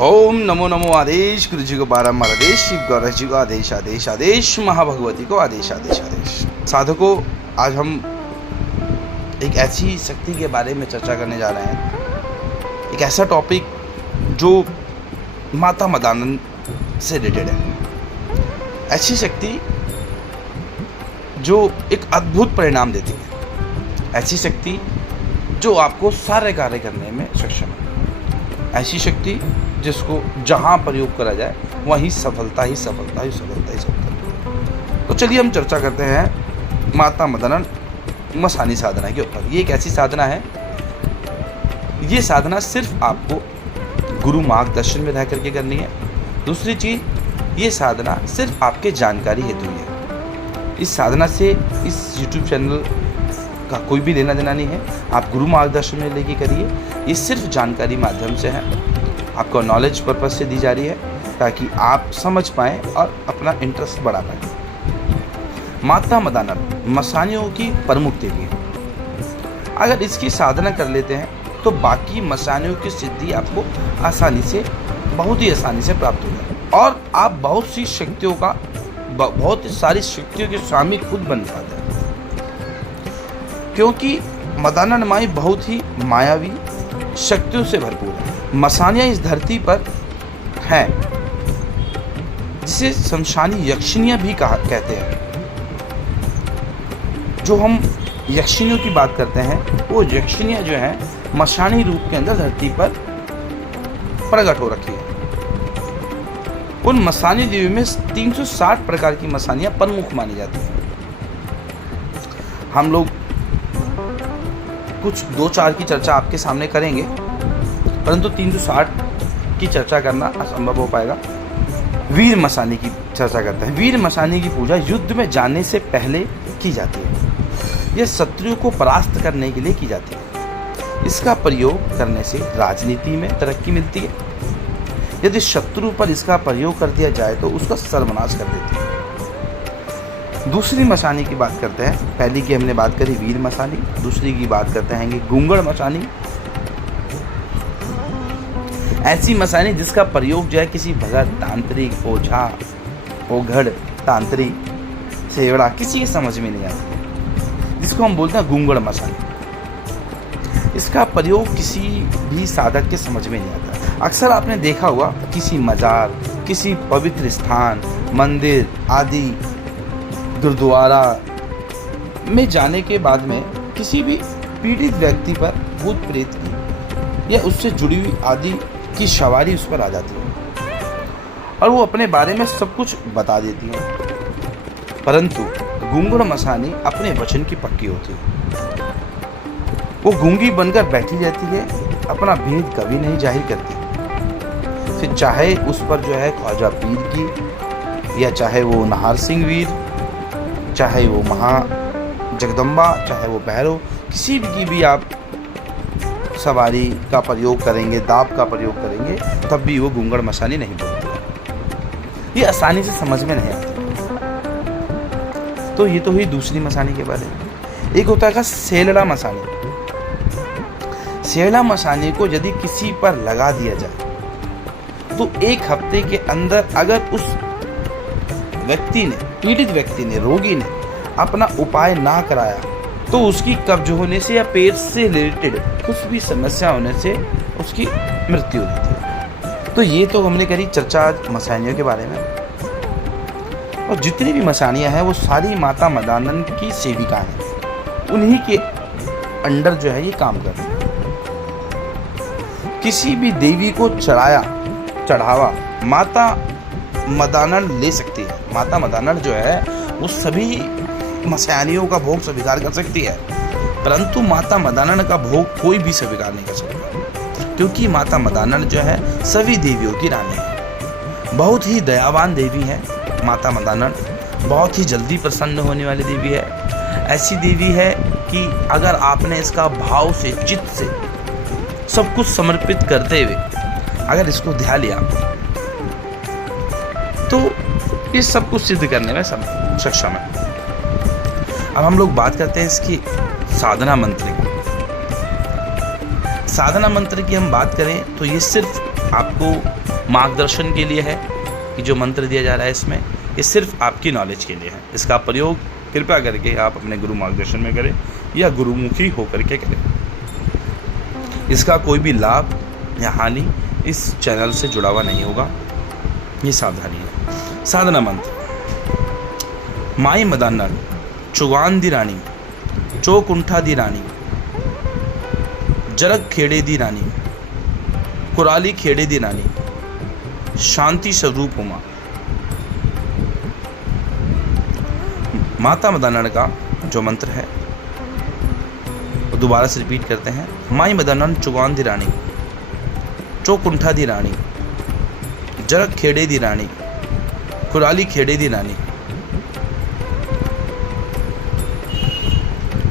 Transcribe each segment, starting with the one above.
ओम नमो नमो आदेश गुरु जी को बारंबार आदेश, शिव गौरव जी को आदेश आदेश आदेश, महाभगवती को आदेश आदेश आदेश। साधकों, आज हम एक ऐसी शक्ति के बारे में चर्चा करने जा रहे हैं, एक ऐसा टॉपिक जो माता मदानन से रिलेटेड है। ऐसी शक्ति जो एक अद्भुत परिणाम देती है, ऐसी शक्ति जो आपको सारे कार्य करने में सक्षम है, ऐसी शक्ति जिसको जहाँ प्रयोग करा जाए वहीं सफलता ही सफलता ही सफलता ही सफलता। तो चलिए हम चर्चा करते हैं माता मदानन मसानी साधना के ऊपर। ये एक ऐसी साधना है, ये साधना सिर्फ आपको गुरु मार्गदर्शन में रह करके करनी है। दूसरी चीज़, ये साधना सिर्फ आपके जानकारी हेतु है। इस साधना से इस YouTube चैनल का कोई भी लेना देना नहीं है, आप गुरु मार्गदर्शन में लेके करिए। ये सिर्फ जानकारी माध्यम से है, आपको नॉलेज पर्पस से दी जा रही है ताकि आप समझ पाएँ और अपना इंटरेस्ट बढ़ा पाएँ। माता मदानन मसानियों की प्रमुख देवी है। अगर इसकी साधना कर लेते हैं तो बाकी मसानियों की सिद्धि आपको आसानी से, बहुत ही आसानी से प्राप्त हो जाए और आप बहुत सी सारी शक्तियों के स्वामी खुद बन पाते हैं, क्योंकि मदानन माई बहुत ही मायावी शक्तियों से भरपूर है। मसानियाँ इस धरती पर हैं, जिसे शमशानी यक्षिनियाँ भी कहते हैं। जो हम यक्षिनियों की बात करते हैं, वो यक्षिनियाँ जो हैं मसानी रूप के अंदर धरती पर प्रकट हो रखी है। उन मसानी देवी में 360 प्रकार की मसानियाँ प्रमुख मानी जाती हैं। हम लोग कुछ 2-4 की चर्चा आपके सामने करेंगे, परंतु 360 की चर्चा करना असंभव हो पाएगा। वीर मसानी की चर्चा करते हैं। वीर मसानी की पूजा युद्ध में जाने से पहले की जाती है। यह शत्रुओं को परास्त करने के लिए की जाती है। इसका प्रयोग करने से राजनीति में तरक्की मिलती है। यदि शत्रु पर इसका प्रयोग कर दिया जाए तो उसका सर्वनाश कर देती है। दूसरी मसानी की बात करते हैं। पहली की हमने बात करी वीर मसानी, दूसरी की बात करते हैं गुंगड़ मसानी। ऐसी मसानी जिसका प्रयोग जो है किसी भगत, तांत्रिक, ओझा, ओघड़, तांत्रिक, सेवड़ा किसी के समझ में नहीं आती, जिसको हम बोलते हैं गुंगड़ मसानी। इसका प्रयोग किसी भी साधक के समझ में नहीं आता। अक्सर आपने देखा होगा किसी मजार, किसी पवित्र स्थान, मंदिर आदि, गुरुद्वारा में जाने के बाद में किसी भी पीड़ित व्यक्ति पर भूत प्रेत की या उससे जुड़ी हुई आदि की सवारी उस पर आ जाती है और वो अपने बारे में सब कुछ बता देती है। परंतु गुंगड़ मसानी अपने वचन की पक्की होती है। वो गूंगी बनकर बैठी रहती है, अपना भेद कभी नहीं जाहिर करती। फिर चाहे उस पर जो है ख्वाजा पीर की, या चाहे वो नाहर सिंह वीर, चाहे वो महा जगदम्बा, चाहे वो भैरव, किसी भी की भी आप सवारी का प्रयोग करेंगे, दाब का प्रयोग करेंगे, तब भी वो गुंगड़ मसानी नहीं बोलते। ये आसानी से समझ में नहीं आती। तो ये तो हुई दूसरी मसानी के बारे में। एक होता है सेलड़ा मसानी। सेलड़ा मसानी को यदि किसी पर लगा दिया जाए तो 1 हफ्ते के अंदर अगर उस व्यक्ति ने, पीड़ित व्यक्ति ने, रोगी ने अपना उपाय ना कराया तो उसकी कब्ज होने से या पेट से रिलेटेड कुछ भी समस्या होने से उसकी मृत्यु होती है। तो ये तो हमने करी चर्चा मसानियों के बारे में। और जितनी भी मसानियाँ हैं वो सारी माता मदानन की सेविका हैं, उन्हीं के अंडर जो है ये काम कर रही है। किसी भी देवी को चढ़ावा माता मदानन ले सकती है। माता मदानन जो है वो सभी मसानियों का भोग स्वीकार कर सकती है, परंतु माता मदानन का भोग कोई भी स्वीकार नहीं कर सकता, क्योंकि माता मदानन जो है सभी देवियों की रानी है। बहुत ही दयावान देवी है माता मदानन, बहुत ही जल्दी प्रसन्न होने वाली देवी है। ऐसी देवी है कि अगर आपने इसका भाव से, चित्त से सब कुछ समर्पित करते हुए अगर इसको ध्यान लिया तो ये सब कुछ सिद्ध करने में सक्षम है। अब हम लोग बात करते हैं इसकी साधना मंत्र की। साधना मंत्र की हम बात करें तो ये सिर्फ आपको मार्गदर्शन के लिए है कि जो मंत्र दिया जा रहा है इसमें, ये सिर्फ आपकी नॉलेज के लिए है। इसका प्रयोग कृपया करके आप अपने गुरु मार्गदर्शन में करें या गुरुमुखी होकर के करें। इसका कोई भी लाभ या हानि इस चैनल से जुड़ा हुआ नहीं होगा, ये सावधानी है। साधना मंत्र। माई मदानन चुगान दी रानी, चौकुंठा दी रानी, जरग खेड़े दी रानी, कुराली खेड़े दी रानी, शांति स्वरूप उमा। माता मदानन का जो मंत्र है वो दोबारा से रिपीट करते हैं। माई मदानन चुगान दी रानी, चौकुंठा दी रानी, जरग खेड़े दी रानी, कुराली खेड़े दी रानी।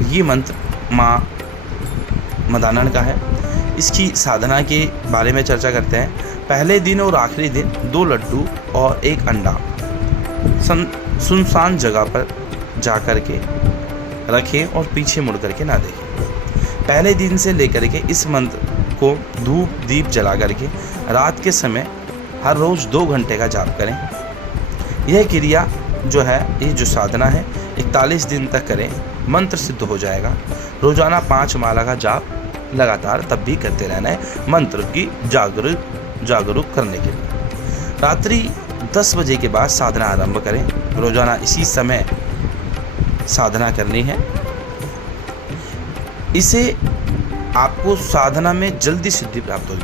ये मंत्र माँ मदानन का है। इसकी साधना के बारे में चर्चा करते हैं। पहले दिन और आखिरी दिन 2 लड्डू और 1 अंडा सुनसान जगह पर जा कर के रखें और पीछे मुड़ करके ना देखें। पहले दिन से लेकर के इस मंत्र को धूप दीप जला करके रात के समय हर रोज़ 2 घंटे का जाप करें। यह क्रिया जो है, ये जो साधना है 41 दिन तक करें, मंत्र सिद्ध हो जाएगा। रोजाना 5 माला का जाप लगातार तब भी करते रहना है, मंत्र की जागरूक करने के लिए। रात्रि 10 बजे के बाद साधना आरंभ करें। रोजाना इसी समय साधना करनी है। इसे आपको साधना में जल्दी सिद्धि प्राप्त होगी।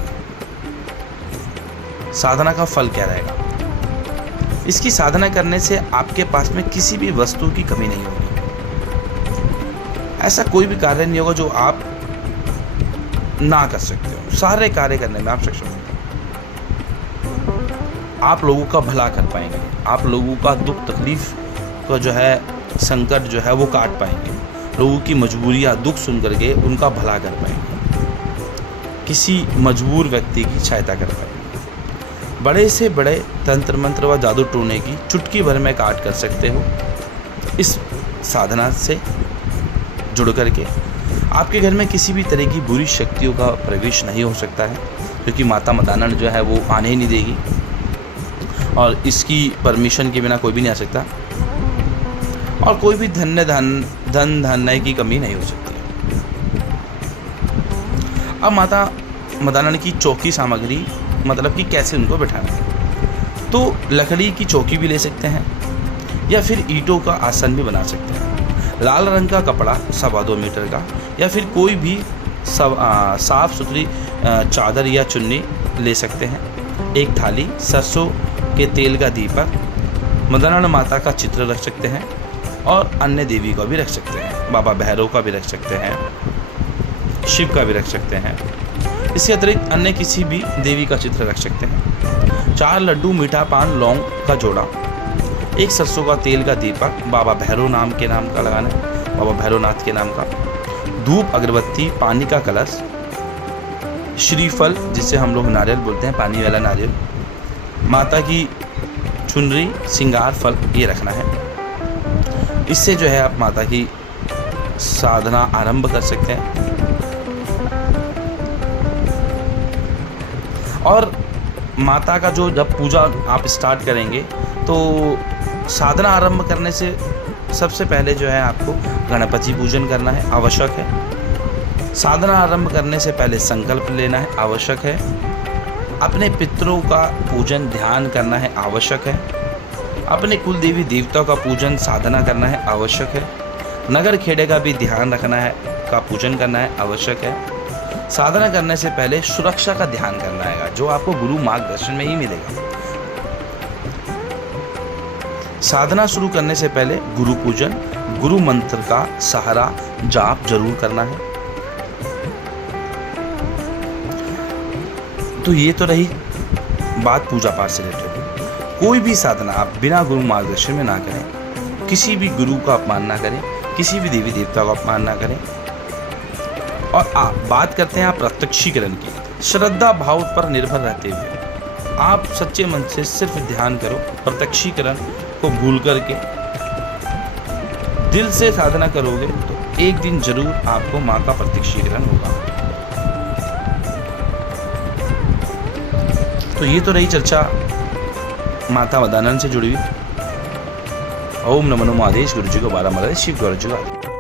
साधना का फल क्या रहेगा? इसकी साधना करने से आपके पास में किसी भी वस्तु की कमी नहीं होगी। ऐसा कोई भी कार्य नहीं होगा जो आप ना कर सकते हो। सारे कार्य करने में आप सक्षम होंगे। आप लोगों का भला कर पाएंगे। आप लोगों का दुख तकलीफ का जो है संकट जो है वो काट पाएंगे। लोगों की मजबूरियां दुख सुन करके उनका भला कर पाएंगे। किसी मजबूर व्यक्ति की सहायता कर पाएंगे। बड़े से बड़े तंत्र मंत्र व जादू टोने की चुटकी भर में काट कर सकते हो। इस साधना से जुड़ करके आपके घर में किसी भी तरह की बुरी शक्तियों का प्रवेश नहीं हो सकता है, क्योंकि माता मदानन जो है वो आने ही नहीं देगी और इसकी परमिशन के बिना कोई भी नहीं आ सकता। और कोई भी धन की कमी नहीं हो सकती। अब माता मदानन की चौकी सामग्री, मतलब कि कैसे उनको बिठाना है, तो लकड़ी की चौकी भी ले सकते हैं या फिर ईंटों का आसन भी बना सकते हैं। लाल रंग का कपड़ा 2.25 मीटर का या फिर कोई भी साफ सुथरी चादर या चुन्नी ले सकते हैं। एक थाली, सरसों के तेल का दीपक, मदानन माता का चित्र रख सकते हैं और अन्य देवी का भी रख सकते हैं। बाबा भैरव का भी रख सकते हैं, शिव का भी रख सकते हैं। इसके अतिरिक्त अन्य किसी भी देवी का चित्र रख सकते हैं। 4 लड्डू, मीठा पान, लौंग का जोड़ा, 1 सरसों का तेल का दीपक, बाबा भैरव नाम के नाम का लगाना है, बाबा भैरवनाथ के नाम का, धूप, अगरबत्ती, पानी का कलश, श्रीफल जिसे हम लोग नारियल बोलते हैं, पानी वाला नारियल, माता की चुनरी, श्रृंगार फल, ये रखना है। इससे जो है आप माता की साधना आरंभ कर सकते हैं। और माता का जो जब पूजा आप स्टार्ट करेंगे तो साधना आरंभ करने से सबसे पहले जो है आपको गणपति पूजन करना है, आवश्यक है। साधना आरंभ करने से पहले संकल्प लेना है, आवश्यक है। अपने पितरों का पूजन ध्यान करना है, आवश्यक है। अपने कुल देवी देवताओं का पूजन साधना करना है, आवश्यक है। नगर खेड़े का भी ध्यान रखना है, का पूजन करना है, आवश्यक है। साधना करने से पहले सुरक्षा का ध्यान करना है, जो आपको गुरु मार्गदर्शन में ही मिलेगा। साधना शुरू करने से पहले गुरु पूजन, गुरु मंत्र का सहारा जाप जरूर करना है। तो ये तो रही बात पूजा पाठ से रिलेटेड। कोई भी साधना आप बिना गुरु मार्गदर्शन में ना करें। किसी भी गुरु का अपमान ना करें, किसी भी देवी देवता का अपमान ना करें। और आप बात करते हैं आप प्रत्यक्षीकरण की। श्रद्धा भाव पर निर्भर रहते हुए आप सच्चे मन से सिर्फ ध्यान करो। प्रत्यक्षीकरण को भूल करके दिल से साधना करोगे तो एक दिन जरूर आपको माँ का प्रत्यक्षीकरण होगा। तो ये तो रही चर्चा माता मदानंद से जुड़ी हुई। ओम नमो महादेश गुरु जी को 12 मगज शिव गुरु जी का